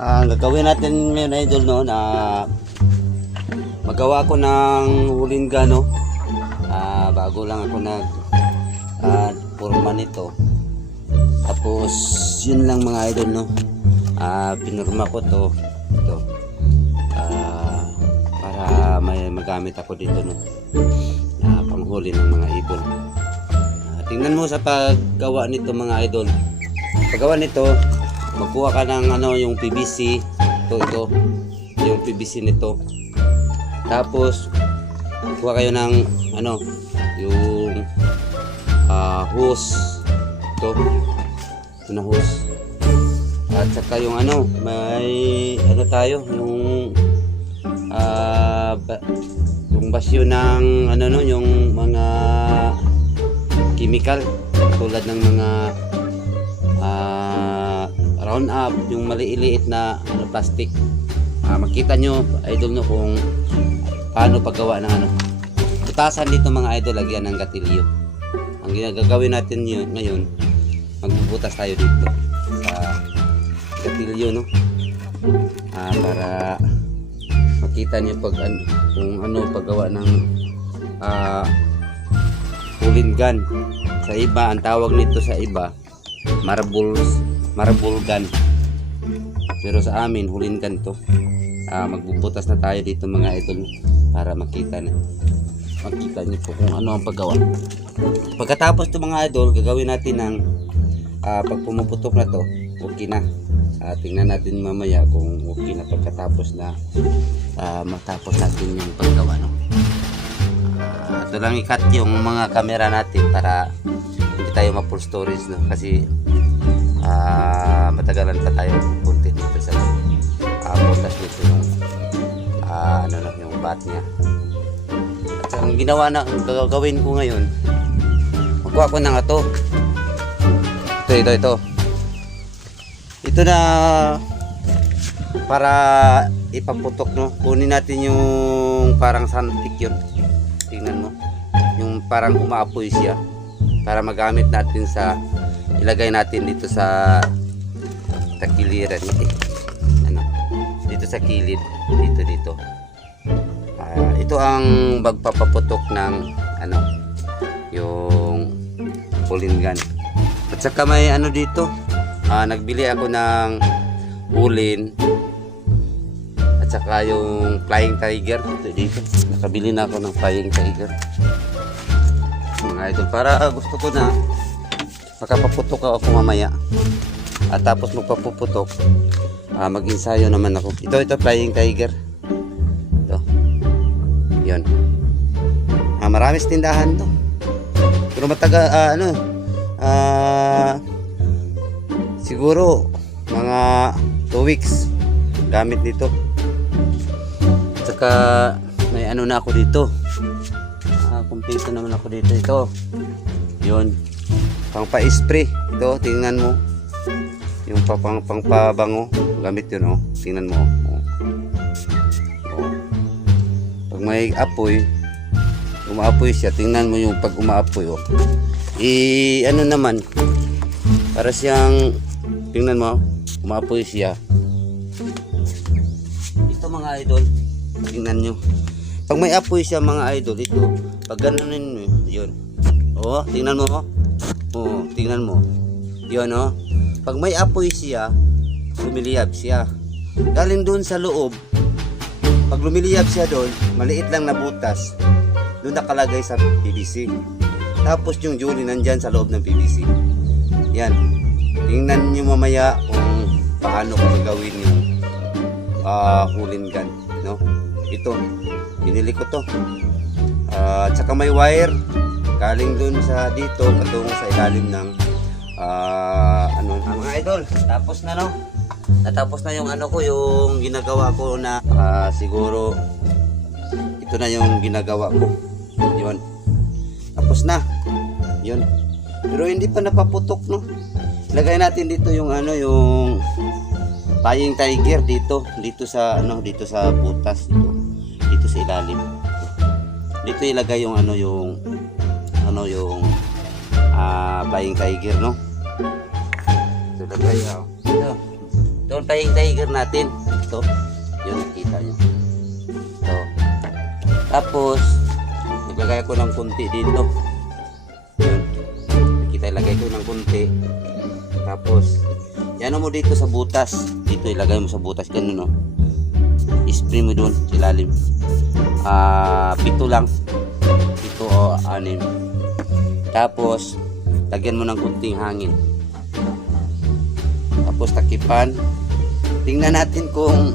Ang gagawin natin ngayon, idol, no, na magawa ko ng hulinga, no. Bago lang ako nag purma nito. Tapos yun lang mga idol, no. Pinurma ko to ito para may magamit ako dito, no, panghuli ng mga ibon. Tingnan mo sa paggawa nito mga idol. Paggawa nito, magkuha ka ng yung PVC, ito yung PVC nito. Tapos kuha kayo ng yung hose, ito na hose. At saka yung may tayo yung basyo ng yung mga chemical tulad ng mga round up, yung maliit na plastic. Makita nyo idol, no, kung paano paggawa ng butasan dito mga idol. Lagyan ng gatilyo. Ang gagawin natin ngayon, magbubutas tayo dito sa gatilyo, no, para makita nyo kung paggawa ng pulling gun. Sa iba, ang tawag nito sa iba marble gun, pero sa amin hulin gun to. Magbubutas na tayo dito mga idol para makita nyo po kung ano ang paggawa. Pagkatapos to mga idol, gagawin natin ng pag pumuputok na to, okay na. Tingnan natin mamaya kung okay na pagkatapos na matapos natin yung paggawa, no. Ito lang i-cut yung mga camera natin para hindi tayo ma-full storage, no, kasi matagalan pa tayo konti dito sa butas nito yung yung bat niya. At ang ginawa na gagawin ko ngayon, magkuha ko ng ito na para ipaputok, no. Kunin natin yung parang sandtik yun, tingnan mo, yung parang umaapoy siya, para magamit natin ilagay natin dito sa takiliran, dito sa kilid, dito. Ito ang magpapaputok ng yung pulling gun. At saka may dito, nagbili ako ng hulin at saka yung flying tiger dito. Nakabili na ako ng flying tiger mga idol, para gusto ko na makapaputok ako mamaya. At tapos magpapuputok, mag-ensayo naman ako. Ito flying tiger. Ito. Yun. Marami sa tindahan to. Pero siguro mga 2 weeks gamit nito. At saka may na ako dito. Kumpleto naman ako dito. Ito. Yun. Pang pa-spray. Ito, tingnan mo. Yung pang-pabango. Gamit yun, tingnan mo. Pag may apoy, umaapoy siya. Tingnan mo yung pag umaapoy, naman, para siyang, tingnan mo, umaapoy siya. Ito mga idol, tingnan nyo. Pag may apoy siya mga idol, ito, pag ganonin mo, yun. Tingnan mo, tingnan mo. Yun, pag may apoy siya, lumiliyab siya. Galing doon sa loob, pag lumiliyab siya doon, maliit lang na butas, doon nakalagay sa PVC. Tapos yung jewelry nandyan sa loob ng PVC. Yan. Tingnan nyo mamaya kung paano ko gagawin yung hulin gun, no? Ito, binili ko to. At saka may wire galing dun sa dito patungo sa ilalim ng mga idol. Tapos na, no? natapos na yung ano ko, yung ginagawa ko na siguro ito na yung ginagawa ko. Yun. Tapos na. Yun. Pero hindi pa napaputok, no. Lagay natin dito yung ano, yung flying tiger dito sa ano, dito sa butas dito sa ilalim. Dito ilagay yung ano, yung flying tiger, no. Ito lagay, ito yung flying tiger natin. Ito, yun, nakita nyo. Ito. Tapos naglagay ko ng kunti dito. Yun, nakita, ilagay ko ng kunti. Tapos yan mo dito sa butas, dito ilagay mo sa butas, ganun, no. I-spray mo doon sa ilalim. 7 lang, 7 o 6. Tapos lagyan mo ng kunting hangin. Tapos takipan. Tingnan natin kung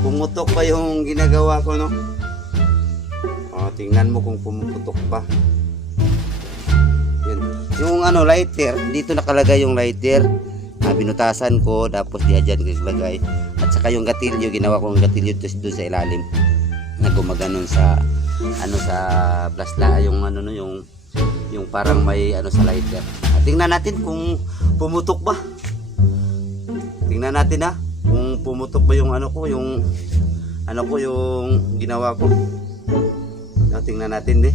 pumutok pa yung ginagawa ko, no. Tingnan mo kung pumuputok pa. Yun. Yung ano, lighter, dito nakalagay yung lighter. Binutasan ko, tapos diyan naglagay. At saka yung gatilyo, ginawa ko yung gatilyo doon sa ilalim na gumaganon sa ano, sa plasla, yung ano, no, yung parang may ano sa lighter. Tingnan natin kung pumutok ba. Tingnan natin, kung pumutok ba yung ano ko, yung ginawa ko. Tingnan natin din.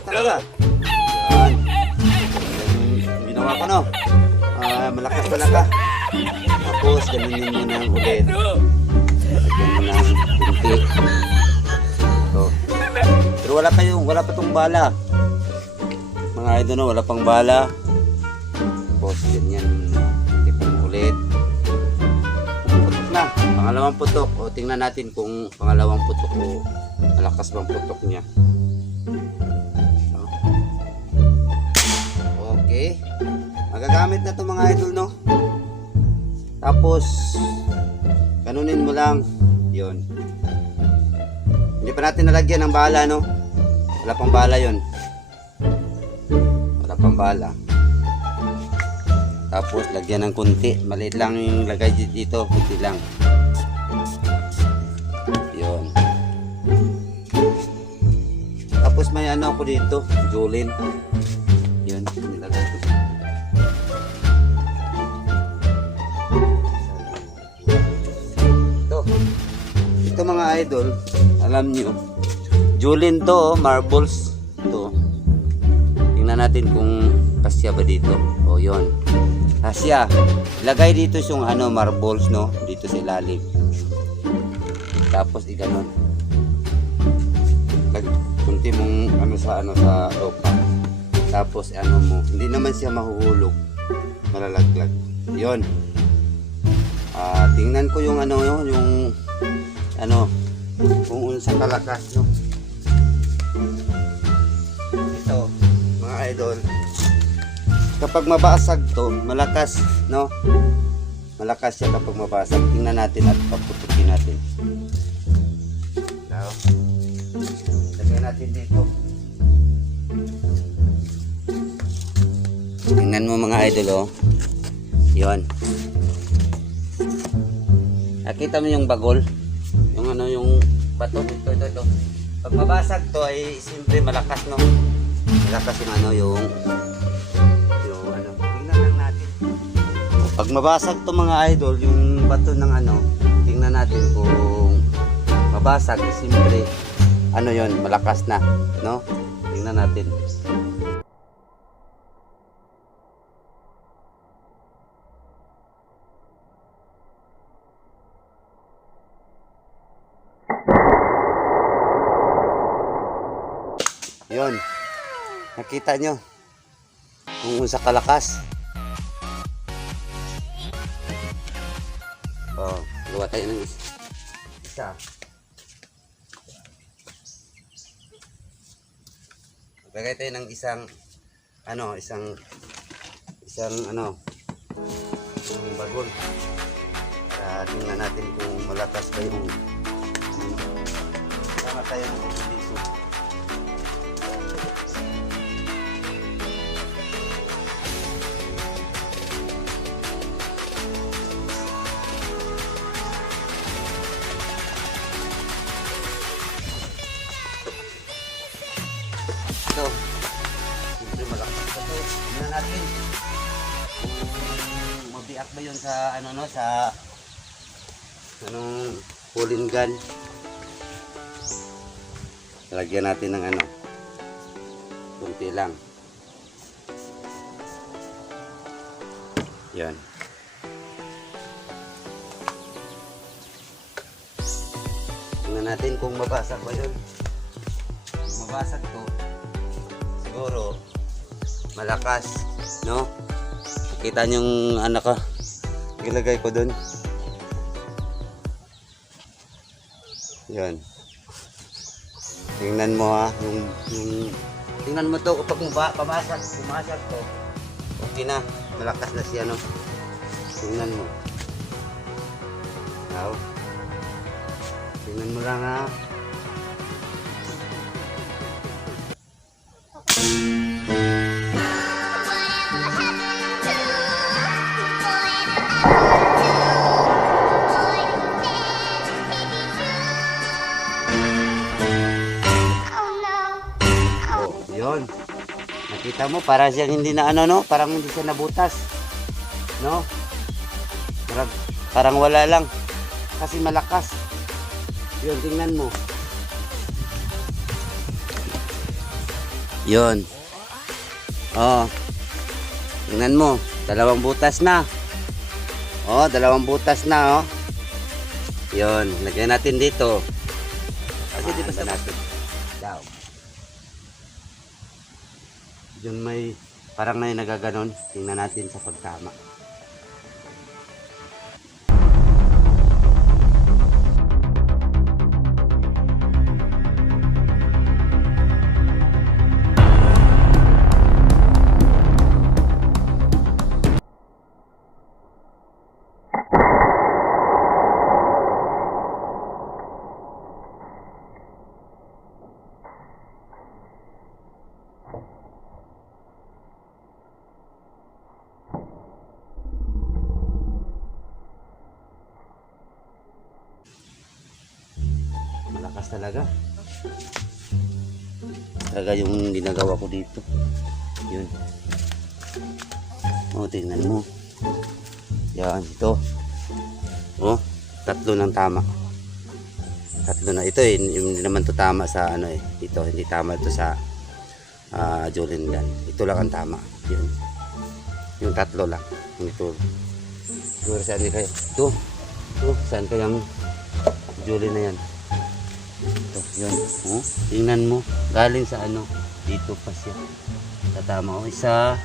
Talaga. Yan. Yung ginawa ko, no. Malakas talaga. Tapos ganunin mo na ulit. Lagyan mo ng kunti. Ito. Pero wala pa tong bala. Mga idol, no, wala pang bala. Tapos ganyan. Tipon ulit. Putok na. Pangalawang putok. O tingnan natin kung pangalawang putok o malakas bang putok niya. Okay. Magagamit na to mga idol, no. Tapos ganunin mo lang. Yun. Hindi pa natin nalagyan ng bala, no. Wala pang bala yun. Wala pang bala. Tapos lagyan ng kunti. Maliit lang yung lagay dito. Kunti lang. Yun. Tapos may ano ako dito. Julin. Yun. Nilagay ko. Ito mga idol, alam nyo, Julin to, marbles to. Tingnan natin kung kasya ba dito. O yun, kasya. Ilagay dito yung ano, marbles, no, dito sa ilalim. Tapos iganon. Kunti mong ano sa ropa. Tapos ano mo, hindi naman siya mahuhulog, malalaglag. Yun. Tingnan ko yung ano, kung unsa kalakas, no. Ito mga idol, kapag mabasag to, malakas, no, malakas siya kapag mabasag. Tingnan natin at paputukin natin. Lagyan natin dito. Tingnan mo mga idol, yun. Nakita mo yung bagol, yung ano, yung bato, ito. Pag mabasag to ay siyempre malakas, no. Malakas yung ano, yung ano. Tingnan lang natin. Pag mabasag to mga idol, yung bato ng ano, tingnan natin kung mabasag, siyempre ano yon, malakas na, no. Tingnan natin. Yun, nakita nyo kung sa kalakas. Gawa tayo ng isa. Maglagay tayo ng isang bagol. Para tingnan natin kung malakas ba yung sama tayo ng dito. iakba yun sa ano no, sa anong pulling gun. Lagyan natin ng ano, kunti lang. Yan. Tingnan natin kung mabasag ba yun. Kung mabasag to, siguro malakas, no? Kita niyong anak ka, ilagay ko dun. Yan. Tingnan mo ha, tingnan mo to kapag pumasag to. Okay na, malakas na siya no. Tingnan mo. Wow. Tingnan mo lang ha. Yun. Nakita mo para siyang hindi na ano no, parang hindi siya nabutas. No? Parang wala lang kasi malakas. Yun, tingnan mo. Yun. Oh. Tingnan mo, dalawang butas na. Oh, dalawang butas na oh. Yun, lagyan natin dito. Kasi di basta natin. Daw. Yun may parang may nagaganon. Tingnan natin sa pagtama. Malakas talaga. Talaga yung ginagawa ko dito. Yun. O, tingnan mo. Yan, ito. O, tatlo ng tama. Tatlo na. Ito hindi naman to tama sa ano eh. Ito, hindi tama ito sa Julian gun. Ito lang ang tama. Yun. Yung tatlo lang. Ito. Siguro saan kayo? Ito. Ito. Saan kayang Julian na yan? Ito, yun. Oh, tingnan mo. Galing sa ano. Dito pa siya. Tatama. O, isa.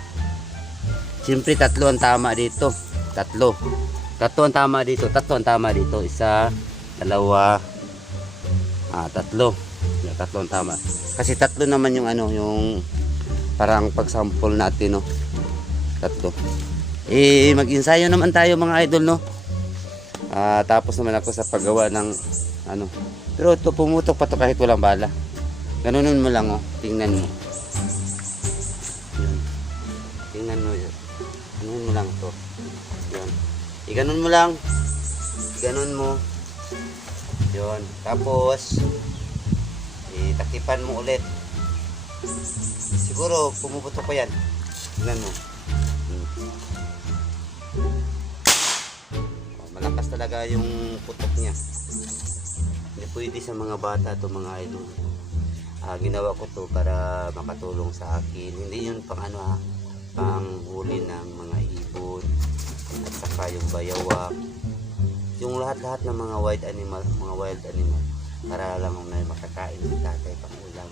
Siyempre, tatlo ang tama dito. Tatlo. Tatlo ang tama dito. Tatlo ang tama dito. Isa, dalawa, tatlo. Tatlo ang tama. Kasi tatlo naman yung ano, yung parang pag-sample natin, no. Tatlo. Mag-ensayo naman tayo mga idol, no. Tapos naman ako sa paggawa ng ano. Pero ito pumutok pa to kahit walang bala. Ganunin mo lang oh. Tingnan mo. Yun. Tingnan mo yun. Ganunin mo lang to. Yun. Iganon mo lang. Iganon mo. Yun. Tapos itakipan mo ulit. Siguro pumuputok pa yan. Tingnan mo. Malakas talaga yung putok niya. Hindi pwede sa mga bata to mga idol. Ginawa ko to para makatulong sa akin. Hindi yun pang ano pang huli ng mga ibon at saka yung bayawak. Yung lahat-lahat ng mga wild animal para lang may makakain ng tatay pang ulam.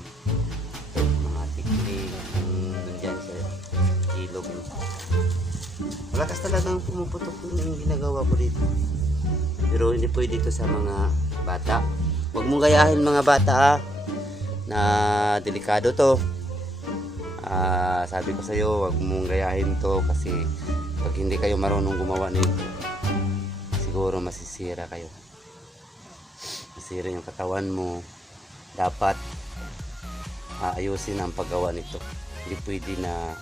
Mga tikling nandiyan sa ilog. Malakas talagang pumuputok yung ginagawa ko dito. Pero hindi pwede dito sa mga bata. Huwag mong gayahin mga bata na delikado to. Sabi ko sa iyo, huwag mong gayahin to kasi pag hindi kayo marunong gumawa nito, siguro masisira kayo. Masisira yung katawan mo. Dapat ayusin ang paggawa nito. Hindi pwede na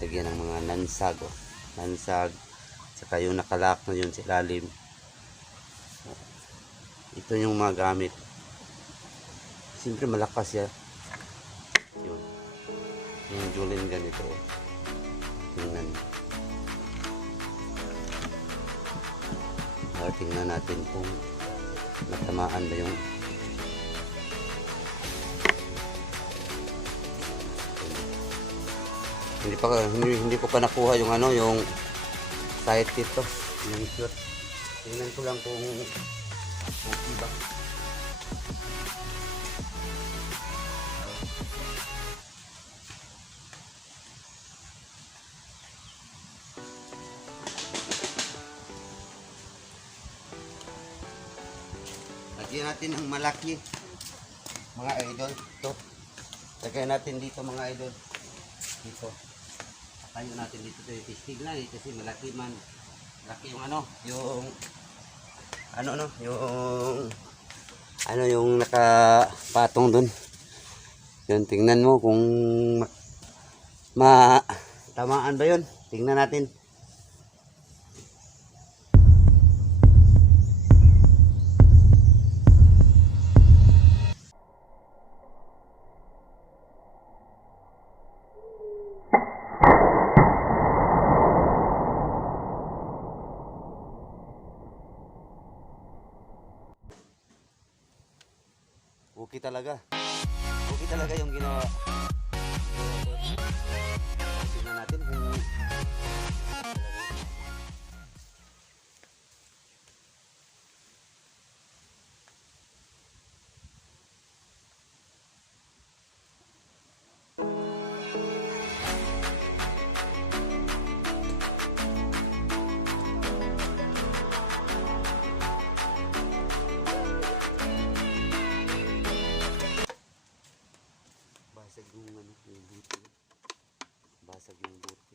lagyan ng mga nansag. Nansag. Saka yung nakalak na yun sa ilalim. Ito yung mga gamit. Siyempre malakas yan. Yun. Yung Julian ganito. Tingnan. Tingnan natin kung natamaan ba yung hindi ko pa nakuha yung ano, yung site dito, yung shoot. Tingnan ko lang kung okay ba. Lagyan natin ang malaki, mga idol. Ito. Lagyan natin dito, mga idol. Dito. Tayo natin dito. Testing lang eh, kasi malaki man. Malaki yung ano, yung yung nakapatong dun. Yun, tingnan mo kung tamaan ba yun. Tingnan natin. Okay talaga. Okay talaga yung ginawa. Tingnan natin kung basag yung ano, yung buti. Basag yung buti.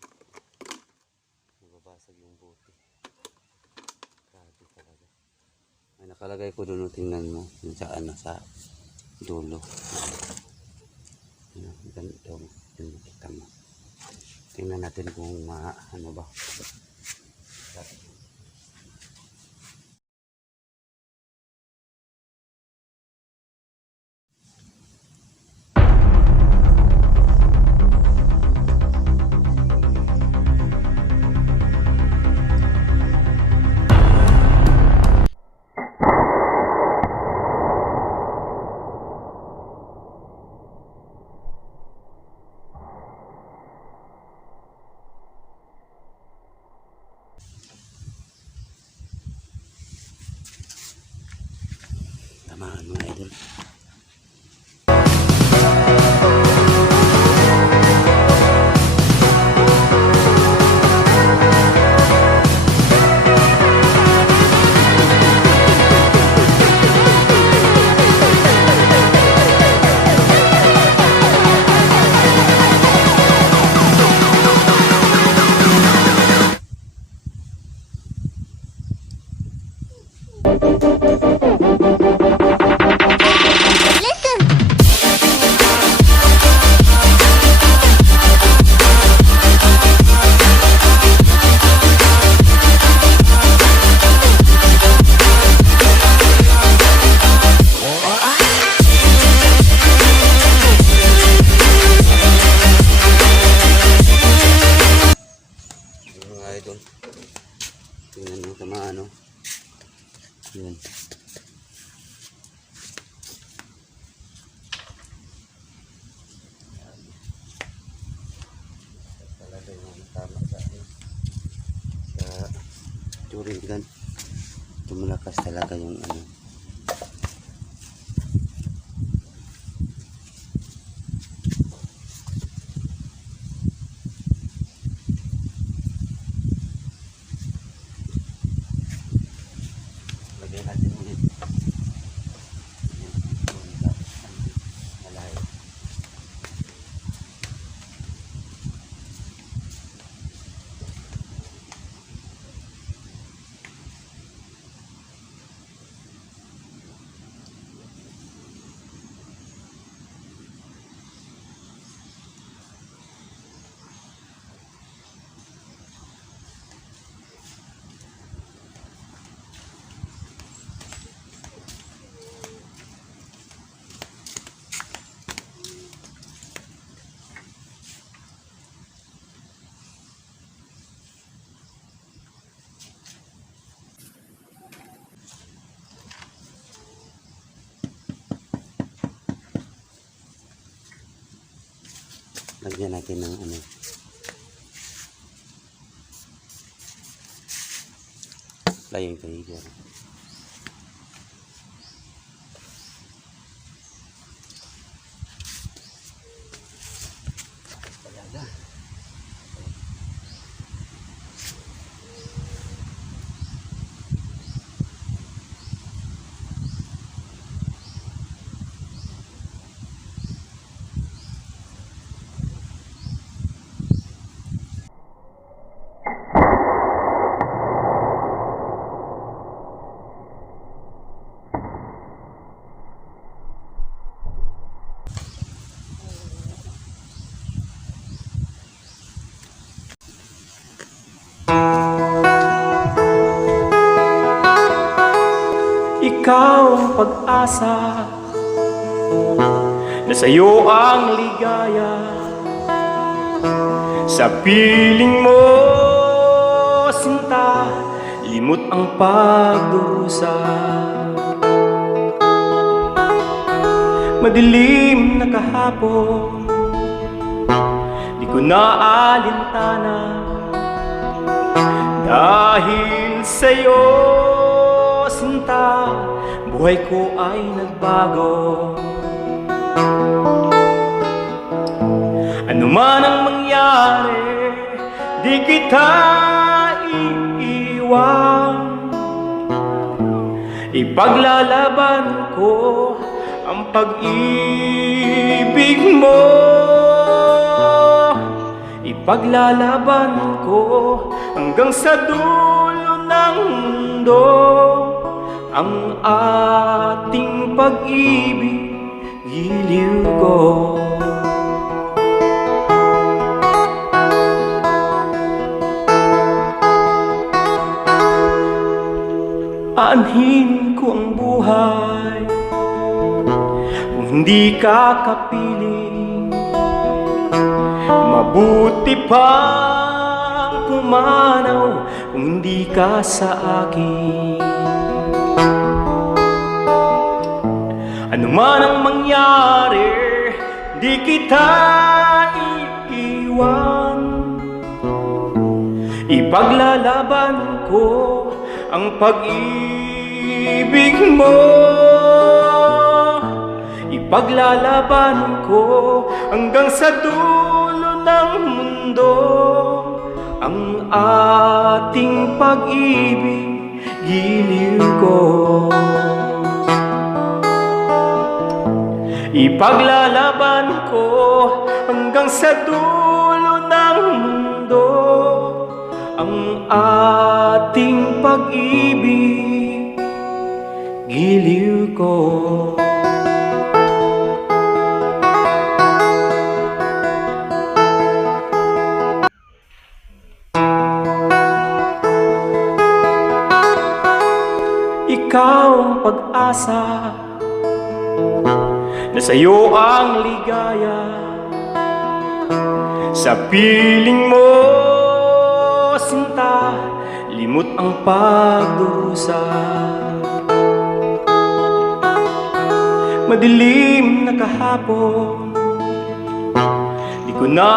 Nababasag yung buti. Grabe talaga. Ay, nakalagay ko doon, tingnan mo. Yung sa ano, sa dulo. Ganito. Yung makita mo. Tingnan natin kung ano ba. Tamaan, mga idol. Idol, tingnan mo tama ano yun. Talaga yung tama sa turing gun, tumalakas talaga yung ano. Lagyan natin ulit. Malayo. Lagyan natin ng ano. Flying tiger. Ikaw ang pag-asa, na sa'yo ang ligaya. Sa piling mo, sinta, limot ang pagdurusa. Madilim na kahapon, di ko na alintana. Dahil sa'yo, sinta, buhay ko ay nagbago. Ano man ang mangyari, di kita iiwan. Ipaglalaban ko ang pag-ibig mo. Ipaglalaban ko hanggang sa dulo ng mundo ang ating pag-ibig, giliw ko. Aanhin ko ang buhay kung hindi ka kapiling. Mabuti pang pumanaw kung hindi ka sa akin. Ano man ang mangyari, di kita iiwan. Ipaglalaban ko ang pag-ibig mo. Ipaglalaban ko hanggang sa dulo ng mundo ang ating pag-ibig, giliw ko. Ipaglalaban ko hanggang sa dulo ng mundo ang ating pag-ibig, giliw ko. Ikaw ang pag-asa, na sa'yo ang ligaya. Sa piling mo, sinta, limot ang pagdurusa. Madilim na kahapon, di ko na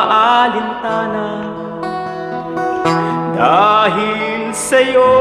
alintana. Dahil sa'yo